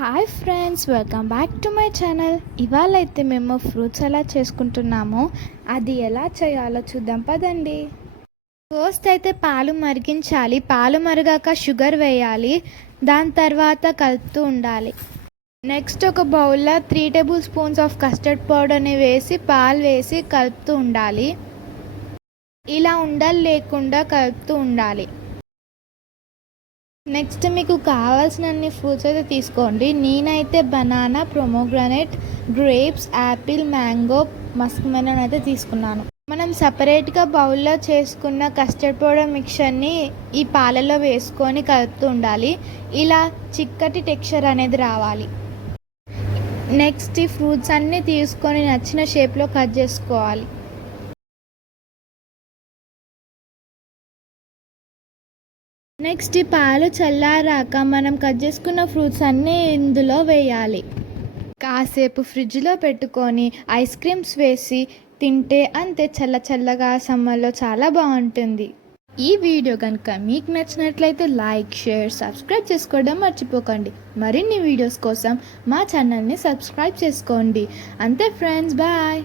Hi friends, welcome back to my channel. ఇవాళ అయితే మేము ఫ్రూట్స్ ఎలా చేసుకుంటున్నామో అది ఎలా చేయాలో చూద్దాం పదండి. ఫస్ట్ అయితే పాలు మరిగించాలి. పాలు మరిగాక షుగర్ వేయాలి. దాని తర్వాత కలుపుతూ ఉండాలి. నెక్స్ట్ ఒక బౌల్లో 3 టేబుల్ స్పూన్స్ ఆఫ్ కస్టర్డ్ పౌడర్ని వేసి పాలు వేసి కలుపుతూ ఉండాలి. ఇలా ఉండలు లేకుండా కలుపుతూ ఉండాలి. నెక్స్ట్ మీకు కావాల్సినన్ని ఫ్రూట్స్ అయితే తీసుకోండి. నేనైతే banana, pomegranate, grapes, Apple, mango, Musk melon అయితే తీసుకున్నాను. మనం సపరేట్గా బౌల్లో చేసుకున్న కస్టర్డ్ పౌడర్ మిక్చర్ని ఈ పాలలో వేసుకొని కలుపుతూ ఉండాలి. ఇలా చిక్కటి టెక్స్చర్ అనేది రావాలి. నెక్స్ట్ ఈ ఫ్రూట్స్ అన్నీ తీసుకొని నచ్చిన షేప్లో కట్ చేసుకోవాలి. నెక్స్ట్ ఈ పాలు చల్లారాక మనం కట్ చేసుకున్న ఫ్రూట్స్ అన్నీ ఇందులో వేయాలి. కాసేపు ఫ్రిడ్జ్లో పెట్టుకొని ఐస్ క్రీమ్స్ వేసి తింటే అంతే చల్లగా సమ్మర్లో చాలా బాగుంటుంది. ఈ వీడియో కనుక మీకు నచ్చినట్లయితే లైక్, షేర్, సబ్స్క్రైబ్ చేసుకోవడం మర్చిపోకండి. మరిన్ని వీడియోస్ కోసం మా ఛానల్ని సబ్స్క్రైబ్ చేసుకోండి. అంతే ఫ్రెండ్స్, బాయ్.